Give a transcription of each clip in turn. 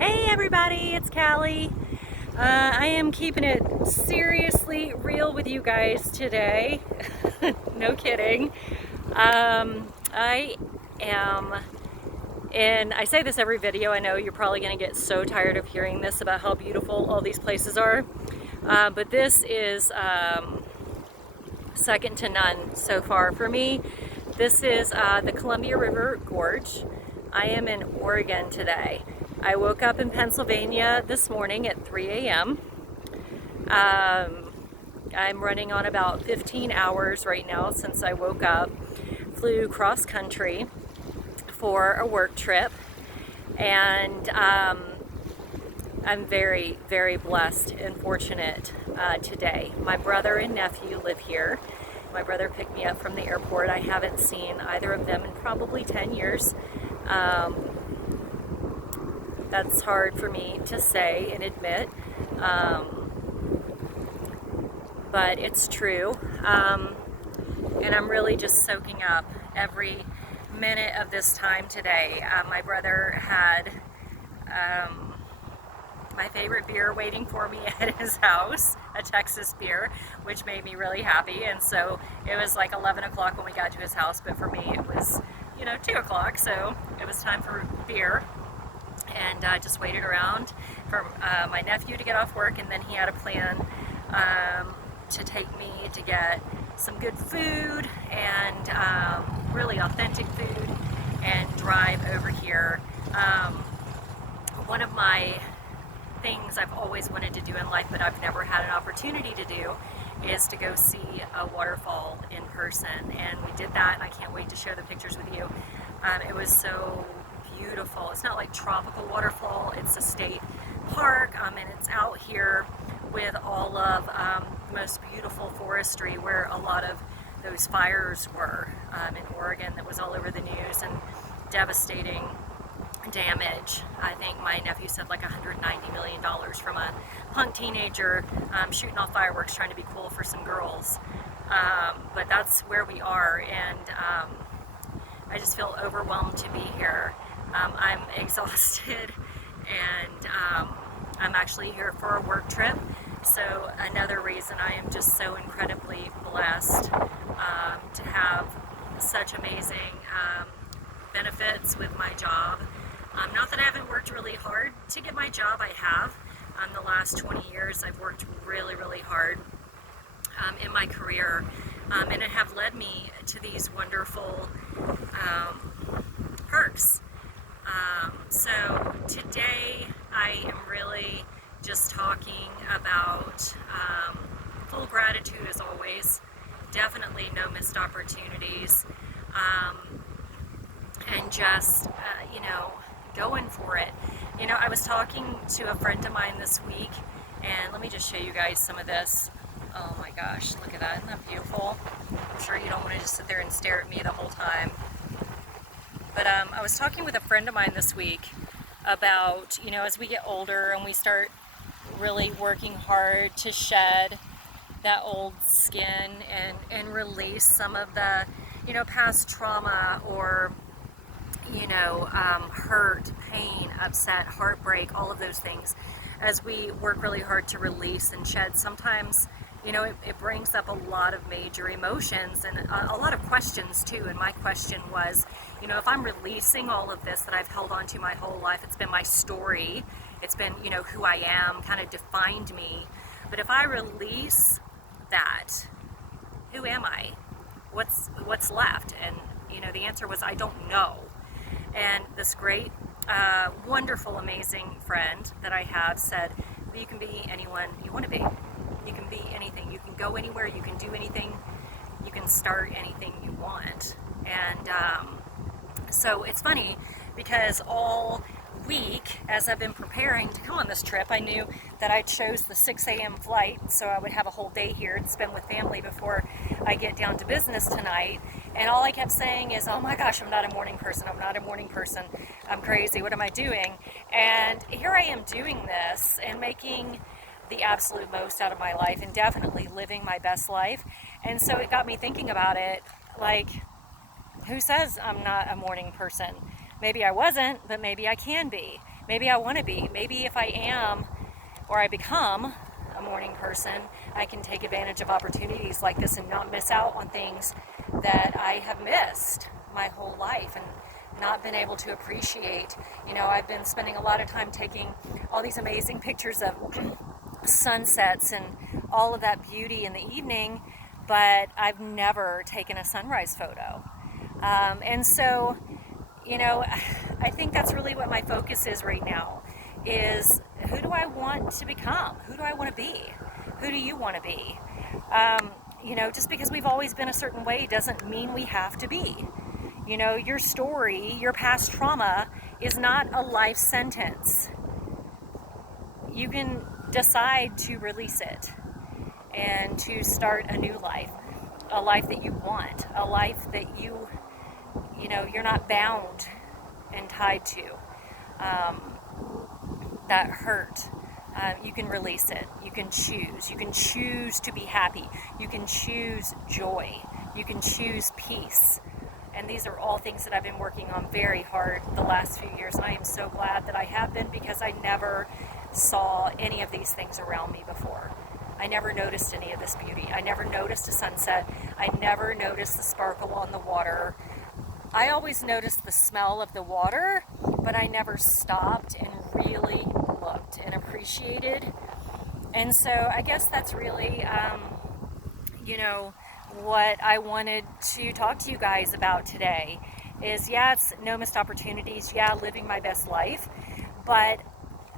Hey everybody, it's Callie. I am keeping it seriously real with you guys today. No kidding. I am, and I say this every video, I know you're probably going to get so tired of hearing this about how beautiful all these places are. But this is second to none so far for me. This is the Columbia River Gorge. I am in Oregon today. I woke up in Pennsylvania this morning at 3 a.m. I'm running on about 15 hours right now since I woke up. Flew cross country for a work trip, and I'm very, very blessed and fortunate today. My brother and nephew live here. My brother picked me up from the airport. I haven't seen either of them in probably 10 years. That's hard for me to say and admit, but it's true. And I'm really just soaking up every minute of this time today. My brother had my favorite beer waiting for me at his house, a Texas beer, which made me really happy. And so it was like 11 o'clock when we got to his house, but for me it was, 2 o'clock, so it was time for beer. And I just waited around for my nephew to get off work, and then he had a plan to take me to get some good food and really authentic food and drive over here. One of my things I've always wanted to do in life, but I've never had an opportunity to do, is to go see a waterfall in person, and we did that, and I can't wait to share the pictures with you. It was so beautiful. It's not like tropical waterfall, it's a state park, and it's out here with all of the most beautiful forestry where a lot of those fires were in Oregon that was all over the news and devastating damage. I think my nephew said like $190 million from a punk teenager shooting off fireworks trying to be cool for some girls. But that's where we are, and I just feel overwhelmed to be here. I'm exhausted, and I'm actually here for a work trip. So another reason I am just so incredibly blessed to have such amazing benefits with my job. Not that I haven't worked really hard to get my job, I have. The last 20 years I've worked really, really hard in my career, and it have led me to these wonderful perks. So today I am really just talking about full gratitude as always, definitely no missed opportunities, and just, going for it. I was talking to a friend of mine this week, and let me just show you guys some of this. Oh my gosh, look at that, isn't that beautiful? I'm sure you don't want to just sit there and stare at me the whole time. But I was talking with a friend of mine this week about, as we get older and we start really working hard to shed that old skin and release some of the, past trauma or, hurt, pain, upset, heartbreak, all of those things. As we work really hard to release and shed, sometimes, it brings up a lot of major emotions and a lot of questions too. And my question was, if I'm releasing all of this that I've held on to my whole life, it's been my story, it's been, who I am, kind of defined me. But if I release that, who am I? What's left? And, the answer was, I don't know. And this great, wonderful, amazing friend that I have said, you can be anyone you want to be. You can be anything. You can go anywhere. You can do anything. You can start anything you want. And so it's funny because all week, as I've been preparing to come on this trip, I knew that I chose the 6 a.m. flight, so I would have a whole day here to spend with family before I get down to business tonight. And all I kept saying is, oh my gosh, I'm not a morning person, I'm not a morning person, I'm crazy, what am I doing? And here I am doing this and making the absolute most out of my life and definitely living my best life. And so it got me thinking about it, like, who says I'm not a morning person? Maybe I wasn't, but maybe I can be. maybe I want to be. Maybe if I am or I become a morning person, I can take advantage of opportunities like this and not miss out on things that I have missed my whole life and not been able to appreciate. You know, I've been spending a lot of time taking all these amazing pictures of sunsets and all of that beauty in the evening, but I've never taken a sunrise photo. And so, you know, I think that's really what my focus is right now, is who do I want to become? Who do I want to be? Who do you want to be? You know, just because we've always been a certain way doesn't mean we have to be. You know, your story, your past trauma is not a life sentence. You can decide to release it and to start a new life, a life that you want, a life that you know, you're not bound and tied to. That hurt, you can release it. You can choose. You can choose to be happy. You can choose joy. You can choose peace. And these are all things that I've been working on very hard the last few years. And I am so glad that I have been, because I never saw any of these things around me before. I never noticed any of this beauty. I never noticed a sunset. I never noticed the sparkle on the water. I always noticed the smell of the water, but I never stopped and really looked and appreciated. And so I guess that's really, you know, what I wanted to talk to you guys about today is, yeah, it's no missed opportunities. Yeah, living my best life. But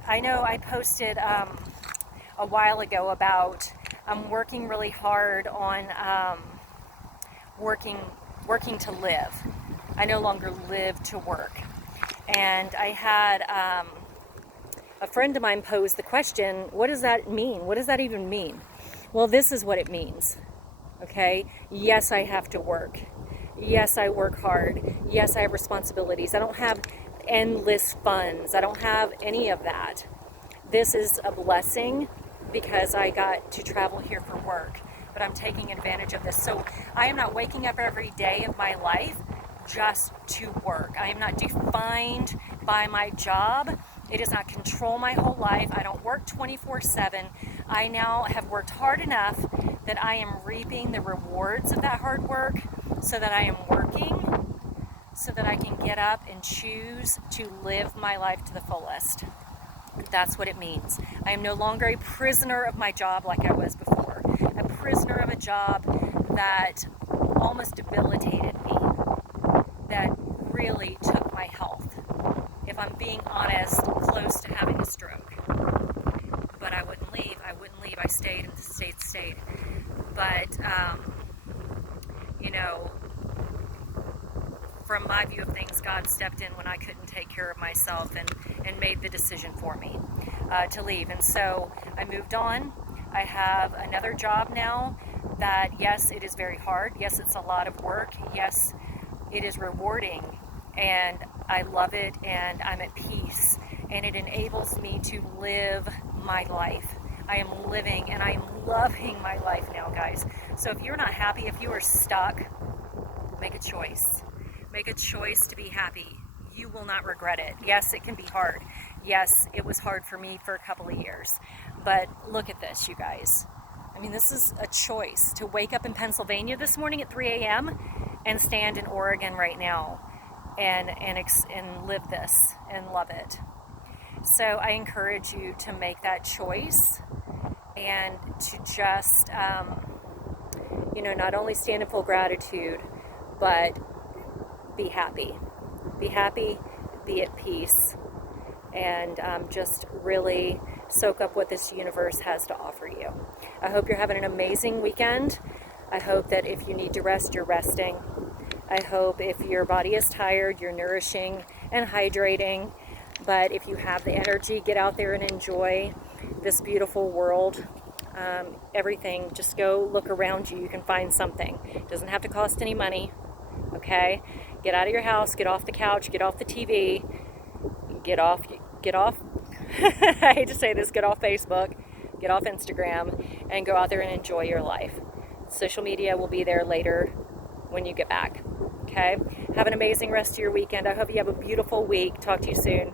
I know I posted a while ago about I'm working really hard on working to live. I no longer live to work. And I had a friend of mine pose the question, what does that mean? What does that even mean? Well, this is what it means. Okay? Yes, I have to work. Yes, I work hard. Yes, I have responsibilities. I don't have endless funds. I don't have any of that. This is a blessing because I got to travel here for work, but I'm taking advantage of this. So I am not waking up every day of my life just to work. I am not defined by my job. It does not control my whole life. I don't work 24/7. I now have worked hard enough that I am reaping the rewards of that hard work, so that I am working, so that I can get up and choose to live my life to the fullest. That's what it means. I am no longer a prisoner of my job like I was before. A prisoner of a job that almost debilitated me, that really took my health. If I'm being honest, close to having a stroke. But I wouldn't leave. I stayed and stayed. But, you know, from my view of things, God stepped in when I couldn't take care of myself and made the decision for me to leave. And so I moved on. I have another job now that, yes, it is very hard. Yes, it's a lot of work. Yes, it is rewarding. And I love it, and I'm at peace. And it enables me to live my life. I am living and I am loving my life now, guys. So if you're not happy, if you are stuck, make a choice. Make a choice to be happy. You will not regret it. Yes, it can be hard. Yes, it was hard for me for a couple of years. But look at this, you guys. I mean, this is a choice to wake up in Pennsylvania this morning at 3 a.m. and stand in Oregon right now and live this and love it. So I encourage you to make that choice and to just, you know, not only stand in full gratitude, but be happy. Be happy, be at peace, and just really soak up what this universe has to offer you. I hope you're having an amazing weekend. I hope that if you need to rest, you're resting. I hope if your body is tired, you're nourishing and hydrating. But if you have the energy, get out there and enjoy this beautiful world. Everything, just go look around you. You can find something. It doesn't have to cost any money, okay? Get out of your house, get off the couch, get off the TV, get off, I hate to say this, get off Facebook, get off Instagram, and go out there and enjoy your life. Social media will be there later when you get back, okay? Have an amazing rest of your weekend. I hope you have a beautiful week. Talk to you soon.